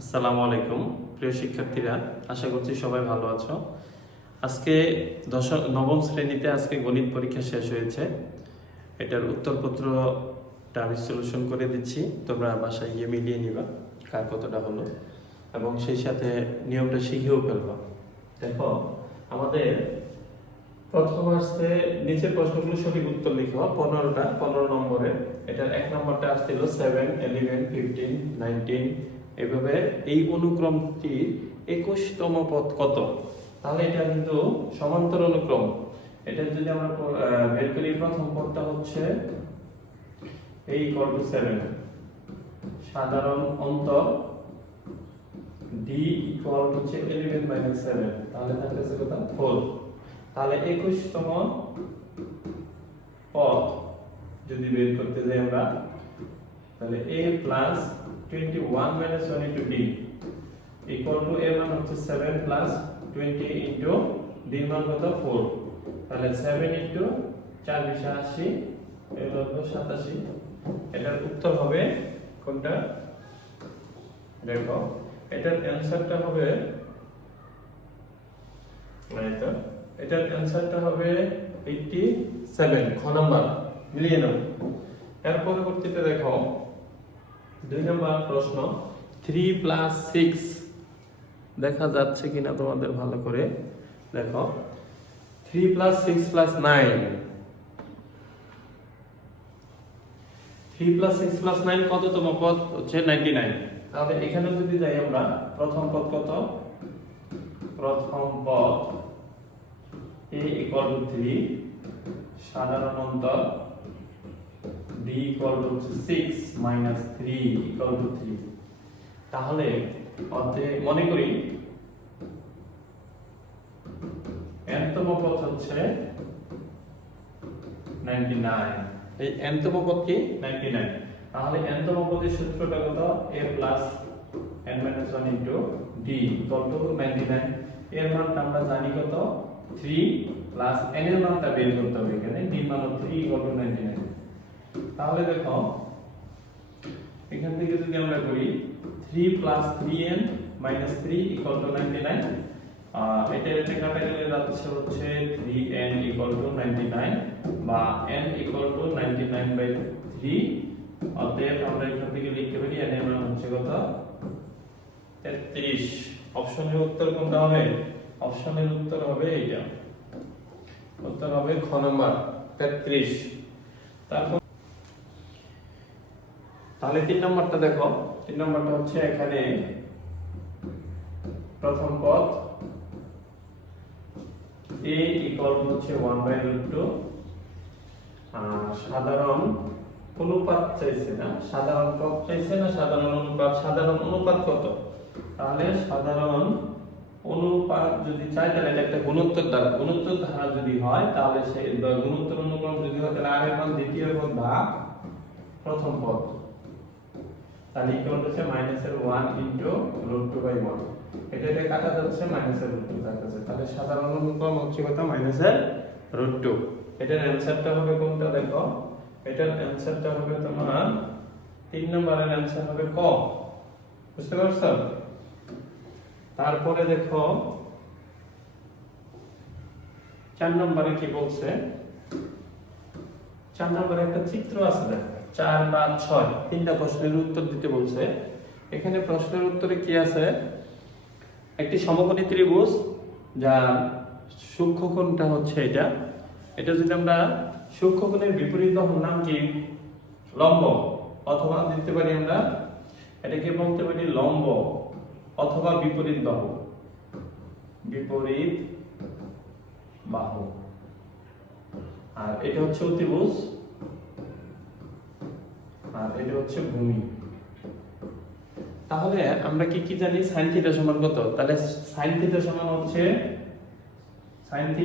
আসসালামু আলাইকুম প্রিয় শিক্ষার্থীরা, আশা করছি সবাই ভালো আছো। আজকে নবম শ্রেণীতে আজকে গণিত পরীক্ষা শেষ হয়েছে। এটার উত্তরপত্রটা আমি সলিউশন করে দিচ্ছি, তোমরা বাসায় গিয়ে মিলিয়ে নিবা কার কতটা হলো এবং সেই সাথে নিয়মটা শিখেও ফেলবা। দেখো, আমাদের প্রথম আসছে নিচের প্রশ্নগুলো সঠিক উত্তর লিখো 15 নম্বরের। এটার 1 নম্বরটা আসছিল 7, 11, 15, 19, এভাবে এই অনুক্রমটি 21তম পদ কত। তাহলে এটা কিন্তু সমান্তর অনুক্রম। এটা যদি আমরা বের করি, প্রথম পদটা হচ্ছে a = 7, সাধারণ অন্তর d হচ্ছে 11 - 7, তাহলে থাকতেছে কত 4। তাহলে 21তম পদ যদি বের করতে যাই আমরা, তাহলে a + 21 - 1 * d = এর মান হচ্ছে 7 + 20 * d এর মান কত 4। তাহলে 7 * 4 = 80, এর লব্ধ 87। এটার উত্তর হবে কোনটা? দেখো, এটার অ্যানসারটা হবে এটার অ্যানসারটা হবে 87, খ নাম্বার। মিলিয়ে নাও। এর পরবর্তীতে দেখো 2 নম্বর প্রশ্ন, 3 + 6 দেখা যাচ্ছে কিনা তোমাদের ভালো করে দেখো। 3 + 6 + 9, 3 + 6 + 9 কততম পদ? হচ্ছে 99। তাহলে এখানে যদি যাই আমরা, প্রথম পদ কত? প্রথম পদ a = 3, সাধারণ অন্তর d = 6 - 3 = 3। তাহলে মনে করি nতম পদ হচ্ছে 99। এই nতম পদ কি 99। তাহলে nতম পদের সূত্রটা কত? a + n - 1 * d = 99। এর মানটা আমরা জানি কত? 3 + n এর মানটা বের করতে হবে। এখানে d মান 3 = 99। তাহলে দেখো, এখান থেকে যদি আমরা করি 3 + 3n - 3 = 99, এটা কাটা গেলে যাচ্ছে হচ্ছে 3n = 99 বা n = 99/3। অতএব আমরা এখান থেকে লিখতে পারি n এর মান হচ্ছে কত? 33। অপশনের উত্তর কোনটা হবে? অপশনের উত্তর হবে এইটা, উত্তর হবে খ নাম্বার 33। তারপর তাহলে 3 নম্বরটা দেখো। 3 নম্বরটা হচ্ছে এখানে প্রথম পদ a হচ্ছে 1/√2, সাধারণ অনুপাত চাইছে না, সাধারণ পদ চাইছে না সাধারণ অনুপাত। সাধারণ অনুপাত কত? তাহলে সাধারণ অনুপাত যদি চাই তাহলে এটা একটা গুণোত্তর ধারা যদি হয়, তাহলে সেই গুণোত্তর অনুক্রম যদি হয়, তাহলে r এর মান দ্বিতীয় পদ ভাগ প্রথম পদ, তাহলে ইকুয়াল হচ্ছে -1 * √2/1। এটা কাটা যাচ্ছে -√2 থাকতেছে। তাহলে সাধারণ অনুক্রম হচ্ছে কত? -√2। এটার অ্যানসারটা হবে কোনটা? দেখো, এটার অ্যানসারটা হবে তোমার 3 নম্বরের অ্যানসার হবে ক। বুঝতে পারছো? তারপরে দেখো 4 নম্বরে কি বলছে। 4 নম্বরে একটা চিত্র আছে, দেখো 4 বা 6 তিনটা প্রশ্নের উত্তর দিতে বলছে। এখানে প্রশ্নের উত্তরে কি আছে? একটি সমকোণী ত্রিভুজ যার সূক্ষ্মকোণটা হচ্ছে এটা যদি আমরা সূক্ষ্মকোণের বিপরীত বাহুর নাম কি? লম্ব। অথবা দিতে পারি আমরা এটাকে বলতে পারি লম্ব অথবা বিপরীত বাহু। বিপরীত বাহু। আর এটা হচ্ছে অতিভুজ, আর এটা হচ্ছে ভূমি। তাহলে আমরা কি জানি? sin θ সমান কত? তাহলে sin θ সমান হচ্ছে sin θ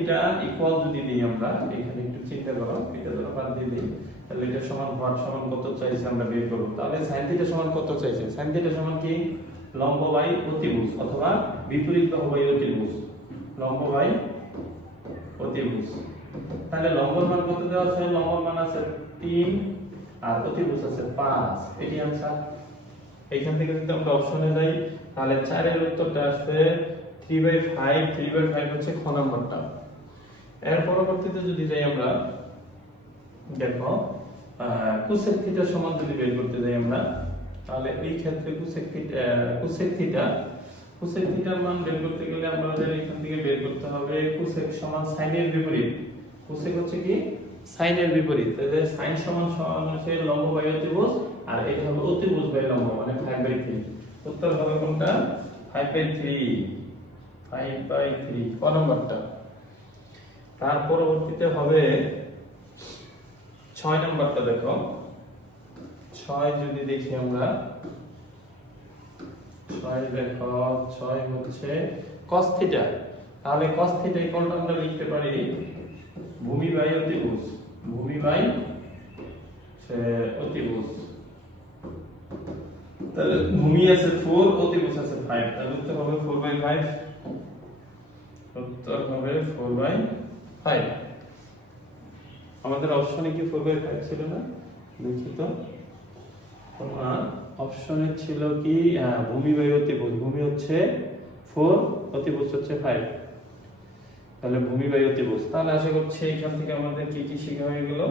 ইকুয়াল যদি দিই আমরা, এখানে একটু চিন্তা করো, এটা ধরো বাদ দিয়ে দিই, তাহলে এটা সমান ভর সমান কত চাইছে আমরা বের করব। তাহলে sin θ সমান কত চাইছে? sin θ সমান কি? লম্ব বাই অতিভুজ অথবা বিপরীত বাহু বাই অতিভুজ। লম্ব বাই অতিভুজ। তাহলে লম্বর মান কত দেওয়া আছে? লম্বর মান আছে 3 আর অতিভুজ আছে 5। এটি आंसर। এইখান থেকে যদি আমরা অপশনে যাই তাহলে 4 এর উত্তরটা আসবে 3/5। 3/5 হচ্ছে খ নাম্বারটা। এর পরবর্তীতে যদি যাই আমরা, দেখো কোসেক থিটা সমান যদি বের করতে যাই আমরা, তাহলে এই ক্ষেত্রে কোসেক থিটার মান বের করতে গেলে আমাদের এখান থেকে বের করতে হবে কোসেক সমান সাইনের বিপরীত। কোসেক হচ্ছে কি সাইনের বিপরীত, তাহলে সাইন সমান হচ্ছে লম্ব বাই অতিভুজ, আর এটা হবে অতিভুজ বাই লম্ব, মানে 5/3। উত্তর হবে কোনটা? 5/3। 5/3 ক নাম্বারটা। তার পরবর্তীতে হবে 6 নাম্বারটা। দেখো 6 যদি দেখি আমরা, 6 দেখো 6 হচ্ছে cos থিটা। তাহলে cos থিটা ইকুয়াল আমরা লিখতে পারি ভূমি বাই অতিভুজ। ভূমি বাই অতিভুজ, তাহলে ভূমি আছে 4, অতিভুজ আছে 5, তাহলে উত্তর হবে 4/5। উত্তর হবে 4/5। আমাদের অপশনে কি 4/5 ছিল না? দেখি তো, তোমার অপশনে ছিল কি ভূমি বাই অতিভুজ। ভূমি হচ্ছে 4, অতিভুজ হচ্ছে 5, তাহলে ভূমি বাই অতিভুজ। তাহলে আশা করছি এখান থেকে আমাদের কি কি শেখা হয়ে গেল।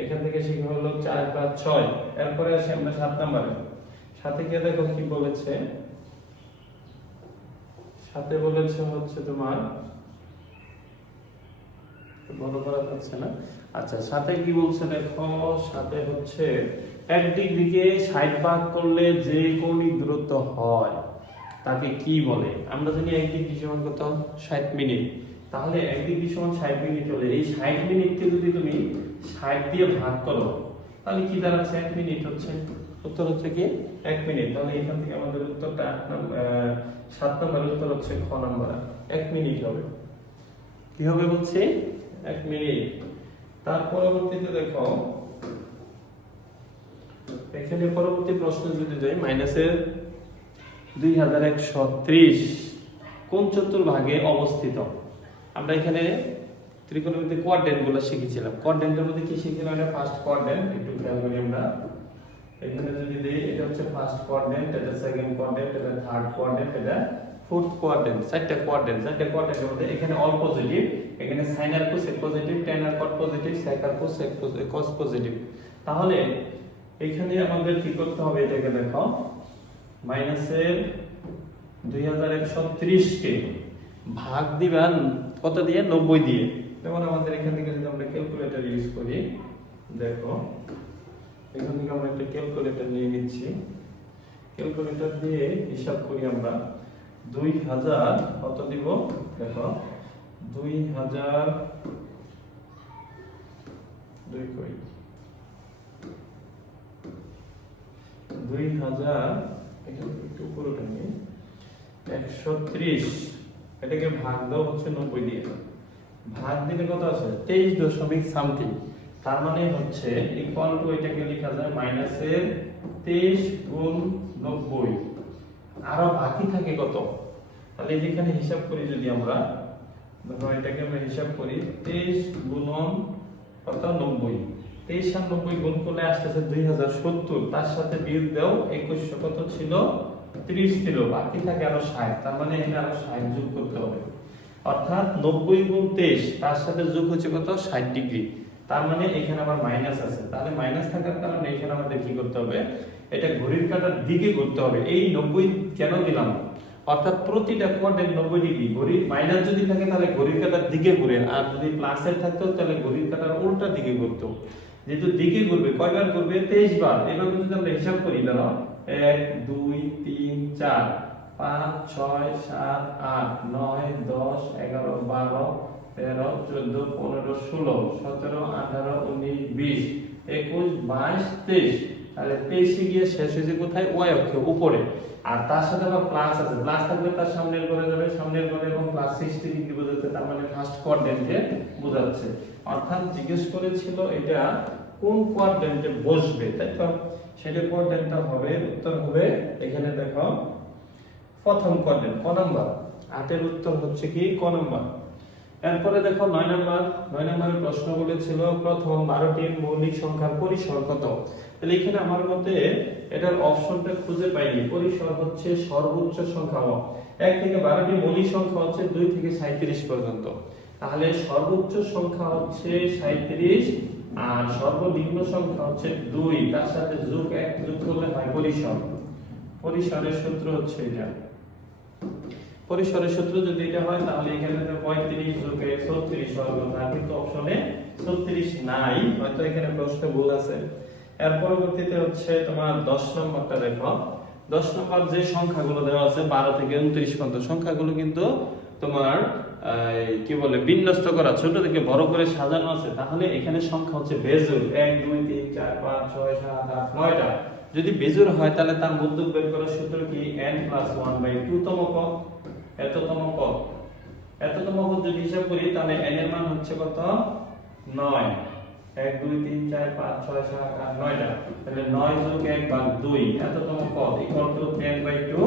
এখান থেকে শেখা হলো 4, 5, 6। এরপরে আসি আমরা 7 নম্বরে। সাথে গিয়ে দেখো কি বলেছে, সাথে বলেছে হচ্ছে তোমার বড় করা যাচ্ছে না। আচ্ছা, সাথে কি বলছে দেখো, সাথে হচ্ছে এক ডিগ্রিকে 60 ভাগ করলে যে কৌণিক দূরত্ব হয় তাকে কি বলে? আমরা জানি এক ডিগ্রি সমান কত? 60 মিনিট। তাহলে এক ডিগ্রি সমান 60 মিনিট হলে এই 60 মিনিটকে যদি তুমি 60 দিয়ে ভাগ করো তাহলে কি দাঁড়াচ্ছে? 1 মিনিট হচ্ছে। উত্তর হচ্ছে কি 1 মিনিট। তাহলে এখান থেকে আমাদের উত্তরটা 7 নম্বরের উত্তর হচ্ছে খ নাম্বার, 1 মিনিট হবে। কি হবে বলছি? 1 মিনিট। তার পরবর্তীতে দেখো এখানে পরবর্তী প্রশ্ন যদি যাই, মাইনাসের 2130 কোন চতুর্ভাগে অবস্থিত? আমরা এখানে ত্রিকোণমিতিতে কোয়াড্রেন্ট গুলো শিখেছিলাম। কোয়াড্রেন্টের মধ্যে কি শিখেছিলাম? এটা ফার্স্ট কোয়াড্রেন্ট, একটু খেয়াল করি আমরা। এখানে যদি দেই, এটা হচ্ছে ফার্স্ট কোয়াড্রেন্ট, এটা সেকেন্ড কোয়াড্রেন্ট, এটা থার্ড কোয়াড্রেন্ট, এটা ফোর্থ কোয়াড্রেন্ট। চারটা কোয়াড্রেন্টের মধ্যে এখানে অল পজিটিভ, এখানে সাইন আর কোসেক পজিটিভ, ট্যান আর কট পজিটিভ, সেক আর কোসেক কস পজিটিভ। তাহলে এখানে আমাদের কি করতে হবে? এটাকে দেখো, মাইনাসের 2130 কে ভাগ দিবেন কত দিয়ে? 90 দিয়ে। যেমন আমাদের এখান থেকে যদি আমরা ক্যালকুলেটর ইউজ করি, দেখো এখান থেকে আমরা একটা ক্যালকুলেটর নিয়ে নিচ্ছি। ক্যালকুলেটর দিয়ে হিসাব করি আমরা। 2000 কত দিব? দেখো 2000 2 করি 2000 এখানে একটু পুরোটা নিয়ে 130, এটাকে ভাগ দাও হচ্ছে 90 দিয়ে। ভাগ দিলে কত আছে? 23 দশমিক সামথিং। তার মানে হচ্ছে ইকুয়াল টু, এটাকে লেখা যায় মাইনাসের 23 গুণ 90। আরো বাকি থাকে কত? তাহলে যেখানে হিসাব করি যদি আমরা, দেখো এটাকে আমরা হিসাব করি 23 গুণন কত? 90। 23 আর 90 গুণ করলে আসতেছে 2070। তার সাথে বিয়োগ দাও 2100 কত ছিল? 30 ছিল। বাকি থাকে আরো 60। তার মানে এখানে আরো 60 যোগ করতে হবে। অর্থাৎ 90 গুণ 23 তার সাথে যোগ হচ্ছে কত? 60 ডিগ্রি। তার মানে এখানে আবার মাইনাস আছে। তাহলে মাইনাস থাকার কারণে এখানে আমাদের কি করতে হবে? এটা ঘড়ির কাঁটার দিকে ঘুরতে হবে। এই 90 কেন দিলাম? অর্থাৎ প্রতিটা কোয়াড্রেন্ট 90 ডিগ্রি। ঘড়ির মাইনাস যদি থাকে তাহলে ঘড়ির কাঁটার দিকে ঘুরে, আর যদি প্লাসের থাকতো তাহলে ঘড়ির কাঁটার উল্টা দিকে ঘুরতো। যেহেতু দিকে ঘুরবে, কয়বার ঘুরবে? 23 বার। এভাবে যদি আমরা হিসাব করি, ধরো 1 2 3 4 5 6 7 8 9 10 11 12 13 14 15 16 17 18 19 20 21 22 23। তাহলে 23 গিয়ে শেষ হয়েছে কোথায়? ওয়াই অক্ষে উপরে। আর তার সাথে আবার প্লাস আছে, প্লাস থাকলে তার সামনের ঘরে যাবে, সামনের ঘরে, এবং প্লাস 60 ডিগ্রি বোঝাচ্ছে। তার মানে ফার্স্ট কোয়াড্রেন্টে বোঝাচ্ছে। অর্থাৎ জিজ্ঞেস করেছিল এটা কোন কোয়াড্রেন্টে বসবে, তাই তো? সেটা কোয়াড্রেন্টটা হবে, উত্তর হবে এখানে দেখো প্রথম কোয়াড্রেন্ট, ক নাম্বার। 8 এর উত্তর হচ্ছে কি ক নাম্বার। এরপরে দেখো 9 নাম্বার। 9 নম্বরের প্রশ্ন বলেছিল প্রথম 12টি মৌলিক সংখ্যার পরিসর কত? তাহলে এখানে আমার মতে এটার অপশনটা খুঁজে পাইনি। পরিসর হচ্ছে সর্বোচ্চ সংখ্যা 1 থেকে 12টি মৌলিক সংখ্যা হচ্ছে 2 থেকে 37 পর্যন্ত। তাহলে সর্বোচ্চ সংখ্যা হচ্ছে 37 আর সর্বনিম্ন সংখ্যা হচ্ছে 2, তার সাথে যোগ 1 যোগ করলে হয় পরিসর। পরিসরের সূত্র হচ্ছে এটা। পরিসরের সূত্র যদি এটা হয় তাহলে এখানে 35 যোগ 1 36 হওয়ার কথা, কিন্তু অপশনে 36 নাই, হয়তো এখানে প্রশ্নে ভুল আছে। এর পরবর্তীতে হচ্ছে তোমার 10 নম্বরটা দেখো। 10 নম্বর যে সংখ্যাগুলো দেওয়া আছে 12 থেকে 29 পর্যন্ত সংখ্যাগুলো কিন্তু তোমার কি বলে বিন্যস্ত করা, ছোট থেকে বড় করে সাজানো আছে। তাহলে এখানে সংখ্যা হচ্ছে বেজোড় 1 2 3 4 5 6 7 8 9টা। যদি বেজোড় হয় তাহলে তার মধ্যক বের করার সূত্র কি n + 1/2 তম পদ, এততম পদ। এততম পদ যদি হিসাব করি তাহলে n এর মান হচ্ছে কত 9, 1 2 3 4 5 6 7 8 9টা। তাহলে 9 যোগ 1 ভাগ 2 এততম পদ ইকুয়াল টু 10/2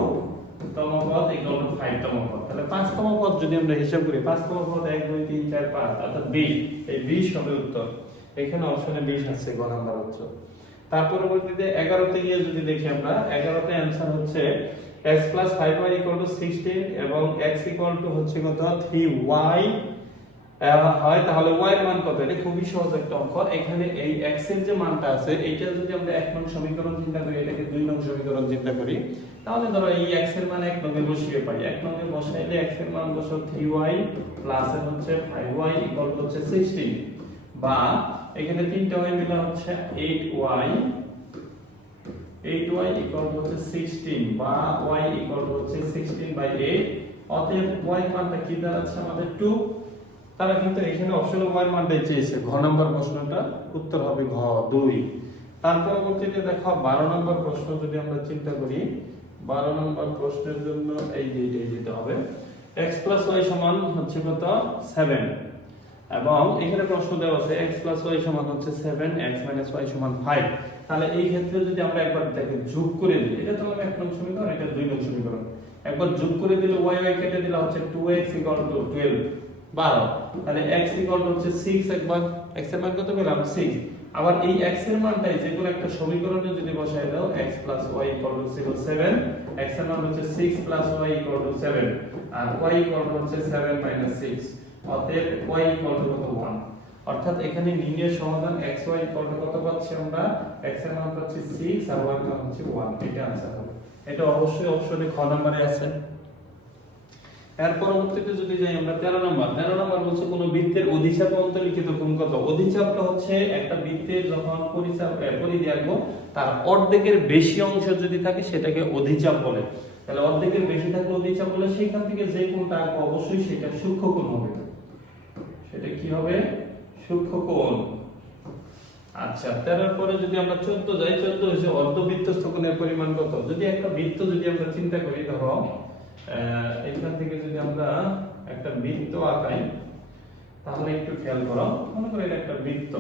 তম পদ ইকুয়াল টু 5 তম পদ। তাহলে 5 তম পদ যদি আমরা হিসাব করি 5 তম পদ 1 2 3 4 5 অর্থাৎ 20। এই 20 হবে উত্তর। এখানে অপশনে 20 আছে, গ নাম্বার উত্তর। তার পরবর্তীতে 11 তে গিয়ে যদি দেখি আমরা 11 তে आंसर হচ্ছে x + 5y = 16 এবং x = হচ্ছে কত 3y হয়। তাহলে y এর মান কত? এটা খুবই সহজ একটা অঙ্ক। এখানে এই x এর যে মানটা আছে এইটা যদি আমরা 1 নং সমীকরণ চিন্তা করি, এটাকে 2 নং সমীকরণ চিন্তা করি, তাহলে ধরো এই x এর মান 1 নং এ বসিয়ে পাই। 1 নং এ বসাইলে x এর মান বসাও 3y প্লাস এর হচ্ছে 5y = হচ্ছে 16, বা এখানে তিনটা y মিলা হচ্ছে 8y = হচ্ছে 16, বা y = হচ্ছে 16/8। অতএব y এর মানটা কি দাঁড়াচ্ছে আমাদের 2। তারা কিন্তু এখানে অপশনে y এর মানটাই চেয়েছে। ঘ নাম্বার প্রশ্নটা উত্তর হবে ঘ 2। তার পরবর্তীতে দেখো 12 নম্বর প্রশ্ন যদি আমরা চিন্তা করি, 12 নম্বর প্রশ্নের জন্য এই যে এইটাই দিতে হবে। x + y সমান হচ্ছে কত 7, এবং এখানে প্রশ্ন দেওয়া আছে x + y সমান হচ্ছে 7, x - y সমান 5। তাহলে এই ক্ষেত্রে যদি আমরা একবার দেখে যোগ করে দিই, এটা তো হবে 1 নং সমীকরণ, এটা 2 নং সমীকরণ, একবার যোগ করে দিলে y কেটে দিলে হচ্ছে 2x = 12 12। তাহলে x = হচ্ছে 6, একবার x এর মান কত পেলাম 6। আবার এই x এর মানটাই যে কোনো একটা সমীকরণে যদি বসায় দাও x + y = 7, x এর মান হচ্ছে 6 + y = 7 আর y = হচ্ছে 7 - 6। অতএব y = 1। অর্থাৎ এখানে নির্ণয় সমাধান x y কত পাচ্ছি আমরা, x এর মান পাচ্ছি 6 আর y এর মান হচ্ছে 1। এটা आंसर হবে। এটা অবশ্যই অপশনে খ নম্বরে আছে। এর পরবর্তীতে যদি যাই আমরা 13 নম্বর বলছে কোন বৃত্তের অধিচাপ অন্তর্লিখিত কোণ কত। অধিচাপটা হচ্ছে একটা বৃত্তের যখন পরিধি আঁকবো তার অর্ধেকের বেশি অংশ যদি থাকে সেটাকে অধিচাপ বলে। তাহলে অর্ধেকের বেশি থাকলে অধিচাপ বলে, সেখান থেকে যে কোণটা আঁকবো অবশ্যই সেটা সূক্ষ্ম কোণ হবে। সেটা কি হবে? সূক্ষ্ম কোণ। আচ্ছা, 13 পরে যদি আমরা 14 যাই, 14 হচ্ছে অর্ধবৃত্তস্থ কোণের পরিমাণ কত। যদি একটা বৃত্ত যদি আমরা চিন্তা করি, ধরো এখান থেকে যদি আমরা একটা বৃত্ত আঁকাই, তাহলে একটু খেয়াল করো, মনে করো এটা একটা বৃত্ত।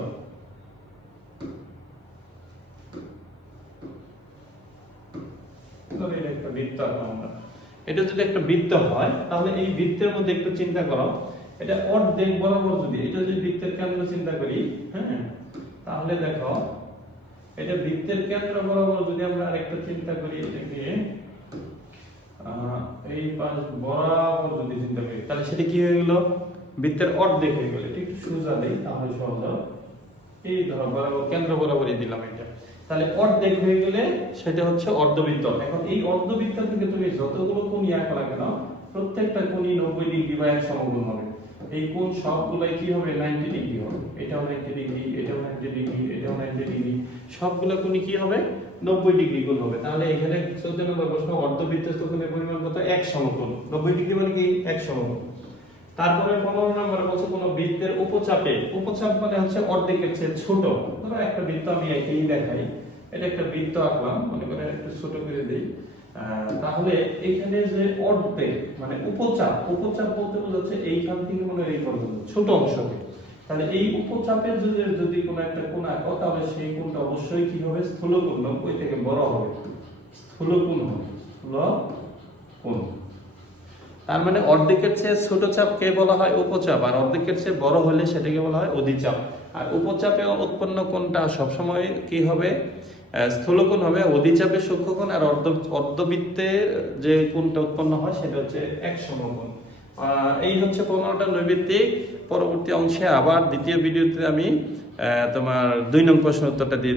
এটা একটা বৃত্ত আঁকলাম আমরা। এটা যদি একটা বৃত্ত হয় তাহলে এই বৃত্তের মধ্যে একটু চিন্তা করো, এটা অর্ধেক বরাবর যদি এটা যদি বৃত্তের কেন্দ্র চিন্তা করি, হ্যাঁ, তাহলে দেখো এটা বৃত্তের কেন্দ্র বরাবর যদি আমরা আরেকটা চিন্তা করি, এটাকে এই পাশ বরাবর যদি চিন্তা করি, তাহলে সেটা কি হয়ে গেল? বৃত্তের অর্ধেক হয়ে গেল। এটা একটু সোজা দেই তাহলে সহজ হবে। এই ধরো বরাবর কেন্দ্র বরাবরই দিলাম এটা, তাহলে অর্ধেক হয়ে গেলে সেটা হচ্ছে অর্ধবৃত্ত। এখন এই অর্ধবৃত্ত থেকে তুমি যতগুলো কোণই আঁকা কেন, প্রত্যেকটা কোণই 90 ডিগ্রি বা এক সমকোণ হবে। এই কোণ সবগুলাই কি হবে? 90 ডিগ্রি হবে। এটাও 90 ডিগ্রি, এটাও 90 ডিগ্রি, এটাও 90 ডিগ্রি, সবগুলো কোণই কি হবে? 90 ডিগ্রি কোণ হবে। তাহলে এখানে 14 নম্বর প্রশ্ন অর্ধবৃত্তস্থ কোণের পরিমাণ কত? এক সমকোণ। 90 ডিগ্রি মানে কি? এক সমকোণ। তারপরে 15 নম্বরে বলছে কোন বৃত্তের উপচাপে, উপচাপ মানে হচ্ছে অর্ধেকের চেয়ে ছোট। ধরো একটা বৃত্ত আমি একেই দেখাই, এটা একটা বৃত্ত আঁকলাম, মনে করেন একটু ছোট করে দেই, তাহলে এখানে যে অর্ধেক মানে উপচাপ, উপচাপ বলতে বোঝাচ্ছে এইখান থেকে মনে হয় এই পর্যন্ত ছোট অংশকে। তাহলে এই উপচাপে যদি কোনো একটা কোণ আঁকো, তাহলে সেই কোণটা অবশ্যই কি হবে? স্থূলকোণ, 90 থেকে বড় হবে, স্থূলকোণ হবে, স্থূলকোণ। তার মানে অর্ধেকের চেয়ে ছোট চাপকে বলা হয় উপচাপ, আর অর্ধেকের চেয়ে বড় হলে সেটাকে বলা হয় অধিচাপ। আর উপচাপে উৎপন্ন কোণটা সবসময় কি হবে? স্থূলকোণ হবে অধিচাপের সূক্ষ্মকোণ, আর অর্ধবৃত্তের যে কোণটা উৎপন্ন হয় সেটা হচ্ছে এক সমকোণ। এই হচ্ছে 15টা নৈর্ব্যক্তিক। পরবর্তী অংশে আবার দ্বিতীয় ভিডিওতে আমি তোমার 2 নং প্রশ্ন উত্তরটা দিয়ে